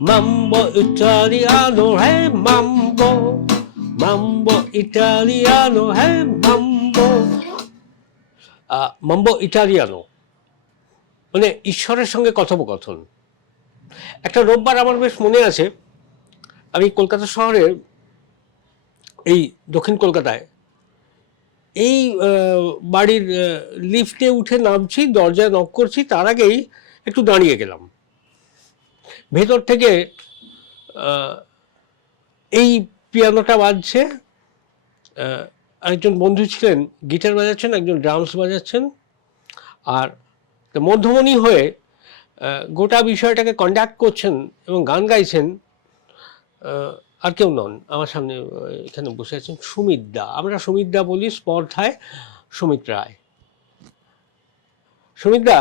Mambo Italiano, hey mambo. Mambo Italiano, hey mambo. Mambo Italiano মানে ঈশ্বরের সঙ্গে কথোপকথন একটা রোববার আমার বেশ মনে আছে আমি কলকাতা শহরে এই দক্ষিণ কলকাতায় এই বাড়ির লিফটে উঠে নামছি দরজায় নক করছি তার আগেই একটু দাঁড়িয়ে গেলাম ভেতর থেকে এই পিয়ানোটা বাজছে। আরেকজন বন্ধু ছিলেন, গিটার বাজাচ্ছেন, একজন ড্রামস বাজাচ্ছেন। আর মধ্যমণি হয়ে গোটা বিষয়টাকে কন্ডাক্ট করছেন এবং গান গাইছেন আর কেউ নন। আমার সামনে এখানে বসে আছেন সুমিত দা। আমরা সুমিত দা বলি স্পর্ধায় সুমিত রায়। সুমিত দা,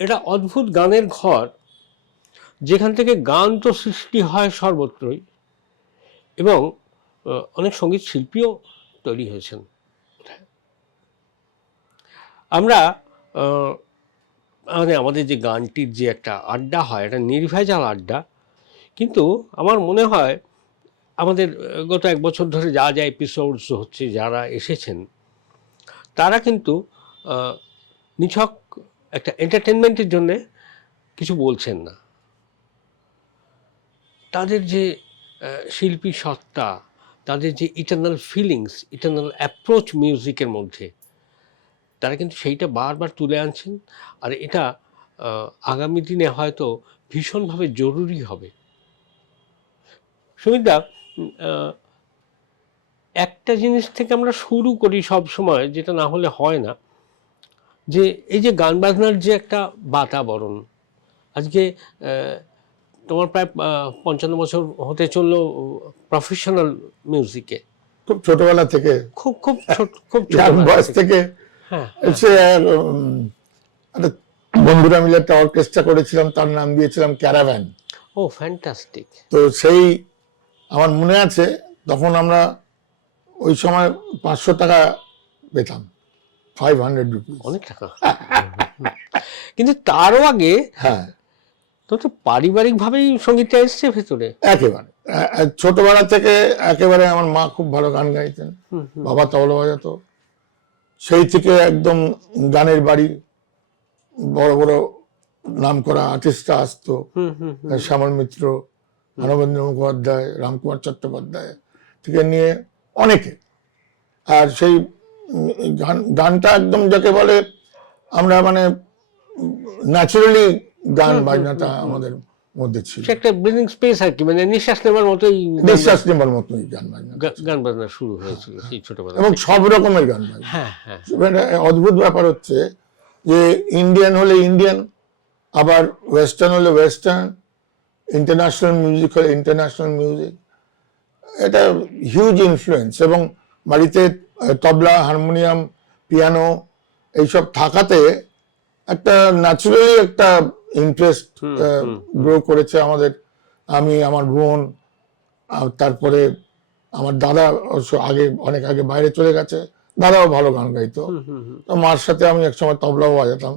এটা অদ্ভুত গানের ঘর। যেখান থেকে গান তো সৃষ্টি হয় সর্বত্রই। এবং অনেক সংগীত শিল্পীও তৈরি হয়েছেন। আমরা মানে আমাদের যে গানটির যে একটা আড্ডা হয়, একটা নির্ভেজাল আড্ডা, কিন্তু আমার মনে হয় আমাদের গত এক বছর ধরে যা যা এপিসোডস হচ্ছে, যারা এসেছেন, তারা কিন্তু নিছক একটা এন্টারটেনমেন্টের জন্যে কিছু বলছেন না। তাদের যে শিল্পী সত্তা, তাদের যে ইটার্নাল ফিলিংস ইটার্নাল অ্যাপ্রোচ মিউজিকের মধ্যে, তারা কিন্তু সেইটা বারবার তুলে আনছেন। আর এটা আগামী দিনে হয়তো ভীষণভাবে জরুরি হবে। সুমিতা একটা জিনিস থেকে আমরা শুরু করি সব সময় যেটা না হলে হয় না, যে এই যে গান বাজনার যে একটা বাতাবরণ, আজকে তোমার প্রায় পঞ্চান্ন বছর হতে চলল প্রফেশনাল মিউজিকে খুব ছোটবেলা থেকে। খুব খুব খুব বয়স থেকে। থেকে। হ্যাঁ সে বন্ধুরা মিলে একটা অর্কেস্ট্রা করেছিলাম তার নাম দিয়েছিলাম ক্যারাভ্যান ও ফ্যান্টাস্টিক তো সেই আমার মনে আছে তখন আমরা ওই সময় পাঁচশো টাকা পেতাম। ফাইভ হান্ড্রেড রুপিস অনেক টাকা। কিন্তু তারও আগে হ্যাঁ। তো তো পারিবারিকভাবেই সঙ্গীতটা এসছে ভেতরে? একেবারে। ছোটবেলা থেকে একেবারে আমার মা খুব ভালো গান গাইতেন। বাবা তবলা বাজাতো। সেই থেকে একদম গানের বাড়ি বড় বড় নাম করা আর্টিস্টরা আসতো। শ্যামল মিত্র মানবেন্দ্র মুখোপাধ্যায় রামকুমার চট্টোপাধ্যায় থেকে নিয়ে অনেকে। আর সেই গান গানটা একদম যাকে বলে আমরা মানে ন্যাচারালি গান বাজনাটা আমাদের মধ্যে ছিল। একটা ব্রিদিং স্পেস আর কি মানে নিঃশ্বাস নেবার মতোই নিঃশ্বাস নেবার মতোই গান বাজনা গান বাজনা শুরু হয়েছিল সেই ছোটবেলা এবং সব রকমের গান বাজনা। হ্যাঁ হ্যাঁ। অদ্ভুত ব্যাপার হচ্ছে যে ইন্ডিয়ান হলে ইন্ডিয়ান আবার ওয়েস্টার্ন হলে ওয়েস্টার্ন ইন্টারন্যাশনাল মিউজিক হলে ইন্টারন্যাশনাল মিউজিক। এটা হিউজ ইনফ্লুয়েন্স এবং বাড়িতে তবলা হারমোনিয়াম পিয়ানো এইসব থাকাতে একটা ন্যাচুরালি একটা ইন্টারেস্ট গ্রো করেছে আমাদের। আমি আমার বোন তারপরে আমার দাদা আগে অনেক আগে বাইরে চলে গেছে। দাদাও ভালো গান গাইতো। তো মার সাথে আমি একসময় তবলাও বাজাতাম।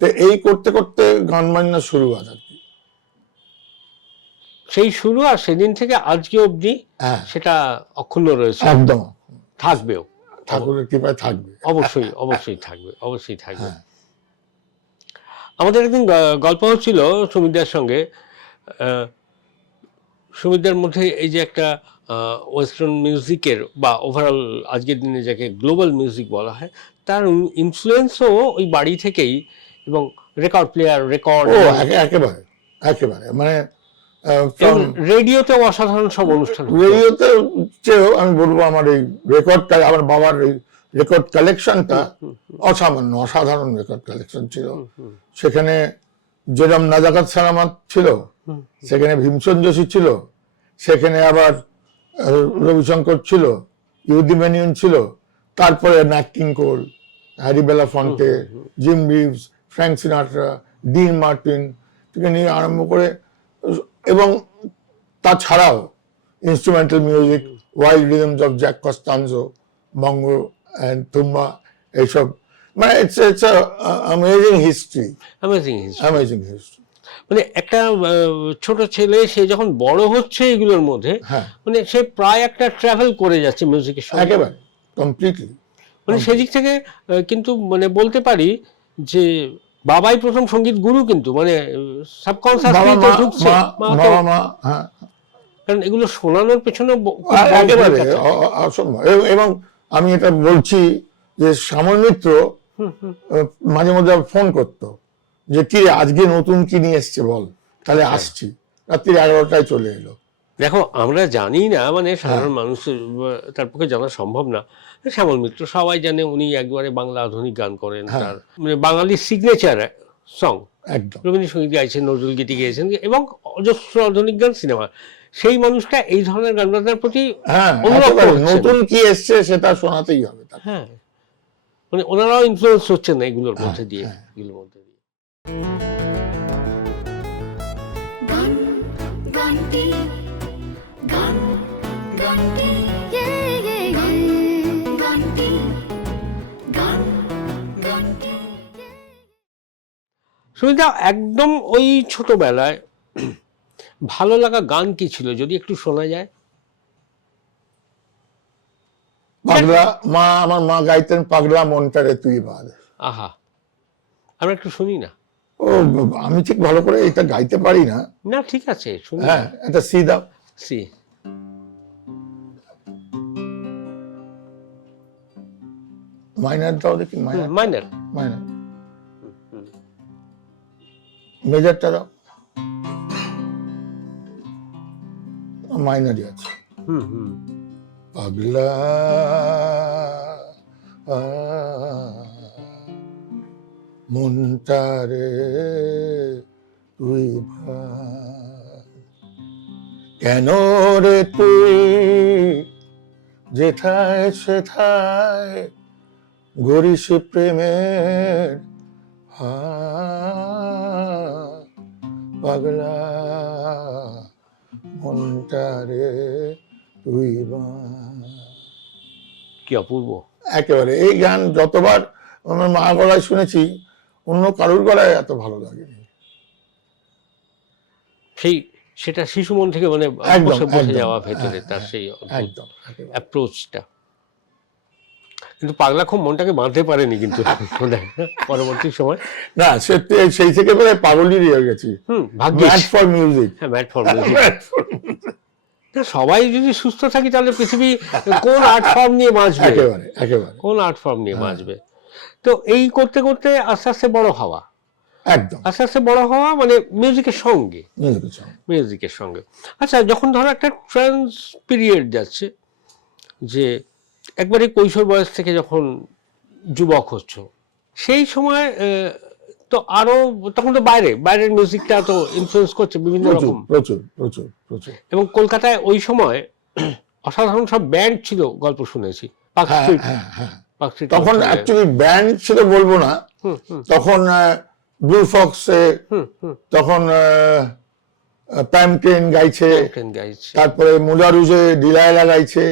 তো এই করতে করতে গান বাজনা শুরু হয় আর কি। সেই শুরু আর সেদিন থেকে আজকে অবধি হ্যাঁ। সেটা অক্ষুণ্ণ রয়েছে। একদম। থাকবেও। ঠাকুরের কৃপায় থাকবে। অবশ্যই অবশ্যই থাকবে অবশ্যই থাকবে। হ্যাঁ। আমাদের একদিন গল্প হচ্ছিল সুমিতার সঙ্গে আহ, সুমিতার মধ্যে এই যে একটা ওয়েস্টার্ন মিউজিকের বা ওভারঅল আজকের দিনে যাকে গ্লোবাল মিউজিক বলা হয় তার ইনফ্লুয়েন্সও ওই বাড়ি থেকেই এবং রেকর্ড প্লেয়ার রেকর্ড একেবারে একেবারে মানে রেডিওতেও অসাধারণ সব অনুষ্ঠান। রেডিওতে চেয়েও আমি বলব আমার এই রেকর্ডটা আমার বাবার এই রেকর্ড কালেকশনটা অসামান্য অসাধারণ রেকর্ড কালেকশন ছিল। সেখানে যেরম নাজাকাত সালামাত ছিল সেখানে ভীমসেন যোশী ছিল সেখানে আবার রবিশঙ্কর ছিল ইউদি ম্যানিয়ন ছিল তারপরে Nat King Cole Harry Belafonte Jim Reeves Frank Sinatra Dean Martin থেকে নিয়ে আরম্ভ করে এবং তাছাড়াও instrumental music wild rhythms of Jack Costanzo bongo and tumba এইসব মানে it's it's amazing history amazing amazing history মানে একটা ছোট ছেলে সে যখন বড় হচ্ছে এগুলোর মধ্যে হ্যাঁ। মানে সে প্রায় একটা ট্রাভেল করে যাচ্ছে মিউজিকের সঙ্গে। একেবারে কমপ্লিটলি মানে সেদিক থেকে কিন্তু মানে বলতে পারি যে বাবাই প্রথম সংগীত গুরু কিন্তু মানে সাবকনসিয়াসলি মা ঢুকছে মা হ্যাঁ। কারণ এগুলো শোনানোর পেছনে একেবারে অসম্ভব। এবং আমি এটা বলছি যে শ্যামল মিত্র মাঝে মধ্যে ফোন করতো যে কি আজকে নতুন কি নিয়ে এসছে বল? তাহলে হ্যাঁ। আসছি। রাত্রি এগারোটায় চলে এলো। দেখো আমরা জানি না মানে হ্যাঁ। সাধারণ মানুষের তার পক্ষে জানা সম্ভব না। শ্যামল মিত্র সবাই জানে উনি একবারে বাংলা আধুনিক গান করেন হ্যাঁ। তার মানে বাঙালির সিগনেচার সং একদম। রবীন্দ্রসঙ্গীত গাইছেন নজরুল গীতি গেয়েছেন এবং অজস্র আধুনিক গান সিনেমা। সেই মানুষটা এই ধরনের গান বাজনার প্রতি হ্যাঁ। নতুন কি এসছে সেটা শোনাতেই হবে। হ্যাঁ। মানে ওনারাও ইনফ্লুয়েন্স হচ্ছেন না এগুলোর হ্যাঁ, মধ্যে দিয়ে এগুলোর মধ্যে দিয়ে। গান গানটি গান গানটি গানটি গান গানটি সুমিতা একদম ওই ছোটবেলায় ভালো লাগা গান কি ছিল? যদি একটু শোনা যায়। পাগলা মা আমার মা গাইতেন পাগলা মনটারে তুই বাদ। আহা আমরা একটু শুনি না। ও আমি ঠিক ভালো করে এটা গাইতে পারি না। না ঠিক আছে শুনি। হ্যাঁ এটা সি দাও। সি। মাইনার দাও দেখি মাইনার। মাইনার। মাইনার। মেজারটা দাও। মাইনারই আছে পাগলা মনটারে তুই। কেন রে তুই যেথায় সেথায় গরিস প্রেমের। পাগলা মনটারে তুই কি অপূর্ব একেবারে এই গান যতবার আমার মা গলায় শুনেছি অন্য কারুর গলায় এত ভালো লাগেনি সেই সেটা শিশু মন থেকে মানে একদম, বসে একদম। যাওয়া ভেতরে হ্যাঁ, তার হ্যাঁ, সেই একদম একেবারে। অ্যাপ্রোচটা কিন্তু পাগলা খুব মনটাকে বাঁধতে পারেনি কিন্তু। পরবর্তী সময়। না সে সেই থেকে বেড়ে পাগলই হয়ে গেছি। হুম ফর মিউজিক হ্যাঁ ম্যাট ফর্ম সবাই যদি সুস্থ থাকি তাহলে পৃথিবী কোন আর্ট ফর্ম নিয়ে বাঁচবে? একেবারে একেবারে। কোন আর্ট ফর্ম নিয়ে হ্যাঁ। বাঁচবে? তো এই করতে করতে আস্তে আস্তে বড় হওয়া। একদম। আস্তে আস্তে বড় হওয়া মানে মিউজিকের সঙ্গে। মিউজিকের সঙ্গে। মিউজিকের সঙ্গে। আচ্ছা যখন ধরো একটা ট্রান্স পিরিয়ড যাচ্ছে যে একবারে কৈশোর বয়স থেকে যখন যুবক হচ্ছ সেই সময় তো আরও তখন তো বাইরে বাইরের মিউজিকটা তো ইনফ্লুয়েন্স করছে বিভিন্ন রকম। প্রচুর প্রচুর প্রচুর। এবং কলকাতায় ওই সময় অসাধারণ সব ব্যান্ড ছিল গল্প শুনেছি। হ্যাঁ হ্যাঁ হ্যাঁ। তখন অ্যাকচুয়ালি ব্যান্ড ছিল বলব না। তখন ব্লু ফক্সে তখন প্যামকেন গাইছে। তারপরে মুজারুজে ডিলায়লা গাইছে।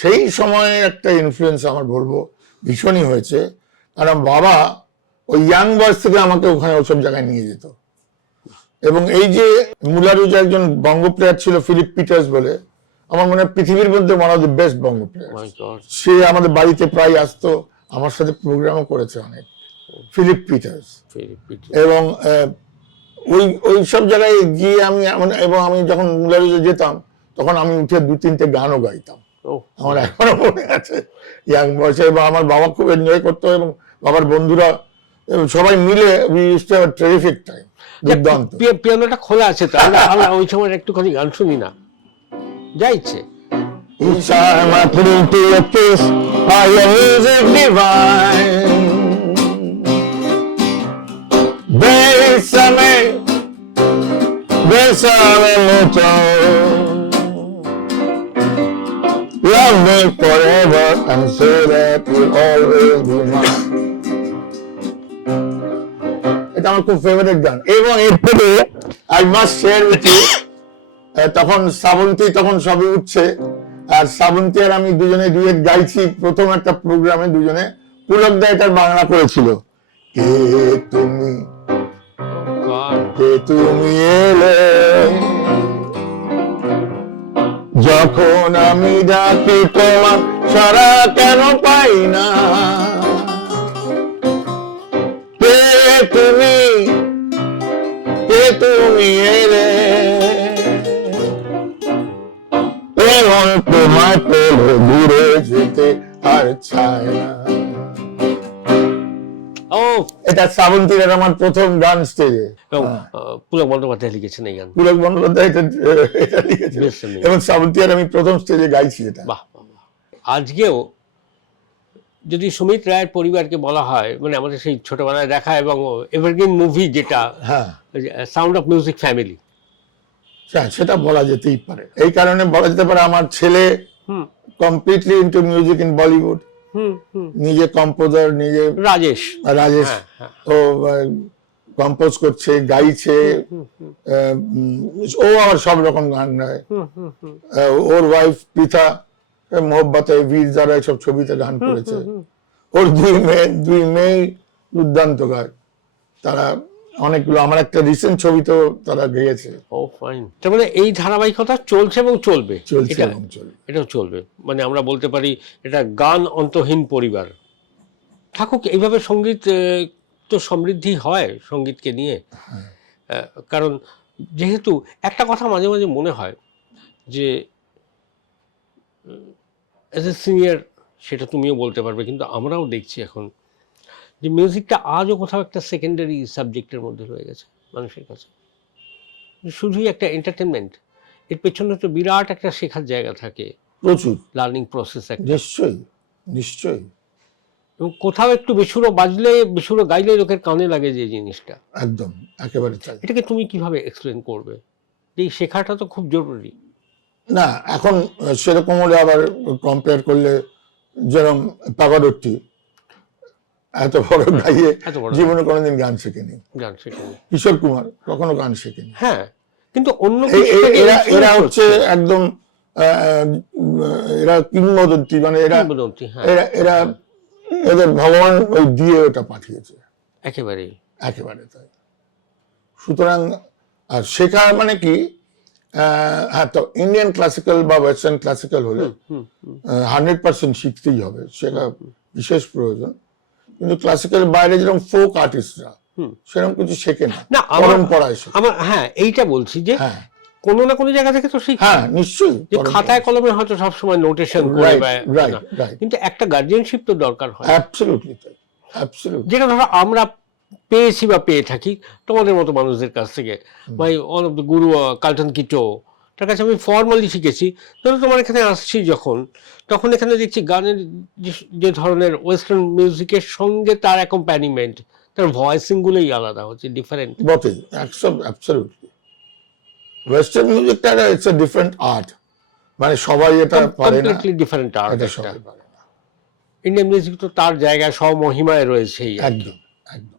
সেই সময়ে একটা ইনফ্লুয়েন্স আমার বলব ভীষণই হয়েছে। কারণ বাবা ওই ইয়াং বয়স থেকে আমাকে ওখানে ওসব জায়গায় নিয়ে যেত। এবং এই যে মুলারুজে একজন বঙ্গ প্লেয়ার ছিল ফিলিপ পিটার্স বলে আমার মনে হয় পৃথিবীর মধ্যে one of the best bongo player সে আমাদের বাড়িতে প্রায় আসতো আমার সাথে প্রোগ্রামও করেছে অনেক। Philip Peters. এবং ওই ওই সব জায়গায় গিয়ে আমি এবং আমি যখন মুলারুজে যেতাম তখন আমি উঠে দু তিনটে গানও গাইতাম। আমার এখনও মনে আছে ইয়াং বয়সে এবং আমার বাবা খুব এনজয় করতো এবং বাবার বন্ধুরা সবাই মিলে we use to have terrific time দুর্দান্ত পিয়ানোটা খোলা আছে তো আমরা ওই সময় একটুখানি গান শুনি না যা ইচ্ছে Each time I put into a kiss, are your music divine? Bésame, bésame mucho. Love me forever and say that you'll always be mine. এটা আমার খুব ফেভারিট গান। এবং এরপরে I must share with you তখন শ্রাবন্তী তখন সবে উঠছে। আর শ্রাবন্তী আর আমি দুজনে ডুয়েট গাইছি। প্রথম একটা প্রোগ্রামে দুজনে। পুলক দা এটার বাংলা করেছিল। কে তুমি? কে তুমি এলে? যখন আমি ডাকি তোমার সারা কেন পাই না? কে তুমি? কে তুমি এলে? এমন তোমার পেলে দূরে যেতে আর ছায় না। এটা শ্রাবন্তীর আমার প্রথম গান স্টেজে আহ, পুলক বন্দ্যোপাধ্যায় লিখেছেন এই গান। পুলক বন্দ্যোপাধ্যায় এটা এটা লিখেছিল এবং শ্রাবন্তী আর আমি প্রথম স্টেজে গাইছি এটা। বাহ। আজকেও যদি সুমিত রায়ের পরিবারকে বলা হয় মানে আমাদের সেই ছোটবেলায় দেখা এবং এভারগ্রিন মুভি যেটা হ্যাঁ। সাউন্ড অফ মিউজিক ফ্যামিলি হ্যাঁ, সেটা বলা যেতেই পারে। এই কারণে বলা যেতে পারে আমার ছেলে হুম। Completely into music in Bollywood নিজে কম্পোজার নিজে রাজেশ। রাজেশ। হ্যাঁ, হ্যাঁ। ও কম্পোজ করছে গাইছে ও আমার সব রকম গান গায়। ওর ওয়াইফ পিতা মোহব্বতে বীর যারা এইসব ছবিতে গান করেছে। ওর দুই মেয়ে দুই মেয়ে দুর্দান্ত গায়। তারা অনেকগুলো আমার একটা রিসেন্ট ছবি তো তারা গেয়েছে। ও ফাইন তার মানে এই ধারাবাহিকতা চলছে এবং চলবে? চলছে এবং চলবে। এটাও চলবে। মানে আমরা বলতে পারি এটা গান অন্তহীন পরিবার। থাকুক এইভাবে সংগীত তো সমৃদ্ধি হয় সঙ্গীতকে নিয়ে। কারণ যেহেতু একটা কথা মাঝে মাঝে মনে হয় যে অ্যাজ এ সিনিয়র সেটা তুমিও বলতে পারবে কিন্তু আমরাও দেখছি এখন যে মিউজিকটা আজও কোথাও একটা সেকেন্ডারি সাবজেক্টের মধ্যে রয়ে গেছে মানুষের কাছে। শুধুই একটা এন্টারটেনমেন্ট এর পেছনে তো বিরাট একটা শেখার জায়গা থাকে। প্রচুর। লার্নিং প্রসেস একটা। নিশ্চয়ই নিশ্চয়ই। এবং কোথাও একটু বেসুরো বাজলে বেসুরো গাইলে লোকের কানে লাগে যে জিনিসটা। একদম একেবারে তাই। এটাকে তুমি কীভাবে এক্সপ্লেন করবে? এই শেখাটা তো খুব জরুরি। না এখন সেরকম হলে আবার কম্পেয়ার করলে যেরকম পাগারটি এত বড় গাইয়ে জীবনে কোনোদিন গান শেখেনি। গান শেখানো। কিশোর কুমার কখনো গান শেখেনি। হ্যাঁ কিন্তু অন্য এরা এরা হচ্ছে একদম এরা কিংবদন্তি মানে এরা হ্যাঁ। এরা এরা এদের ভগবান ওই দিয়ে ওটা পাঠিয়েছে। একেবারেই। একেবারে তাই। সুতরাং আর শেখা মানে কি? হ্যাঁ তো ইন্ডিয়ান ক্লাসিক্যাল বা ওয়েস্টার্ন ক্লাসিক্যাল হলে হান্ড্রেড পার্সেন্ট শিখতেই হবে। শেখা বিশেষ প্রয়োজন। কিন্তু ক্লাসিক্যাল বাইরে যেরকম ফোক আর্টিস্টরা সেরকম কিছু শেখে না। না আমার হ্যাঁ এইটা বলছি যে হ্যাঁ। কোনো না কোনো জায়গা থেকে তো শিখ। হ্যাঁ নিশ্চয়ই যে খাতায় কলমে হয়তো সবসময় নোটেশন করে রাইট রাইট কিন্তু একটা গার্জিয়ানশিপ তো দরকার হয়। অ্যাবসলিউটলি তাই যেটা ধরো আমরা পেয়েছি বা পেয়ে থাকি তোমাদের মতো মানুষদের কাছ থেকে। বাই অন অফ দ্য গুরু কালটন কিটো তার কাছে আমি ফর্মালি শিখেছি। ধরো তোমার এখানে আসছি যখন তখন এখানে দেখছি গানের যে- ধরনের ওয়েস্টার্ন মিউজিকের সঙ্গে তার অ্যাকম্প্যানিমেন্ট তার ভয়েসিংগুলোই আলাদা হচ্ছে ডিফারেন্ট একশো অ্যাবসলিউটলি ওয়েস্টার্ন মিউজিকটা ইটস এ ডিফারেন্ট আর্ট মানে সবাই এটা পারে না। কমপ্লিটলি ডিফারেন্ট আর্ট এটা সবাই পারে ইন্ডিয়ান মিউজিক তো তার জায়গায় স্বমহিমায় রয়েছেই। একদম একদম।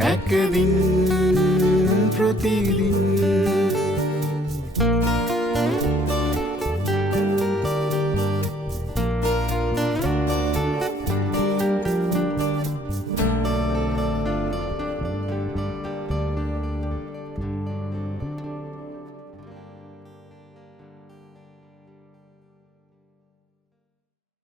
একদিন প্রতিদিন।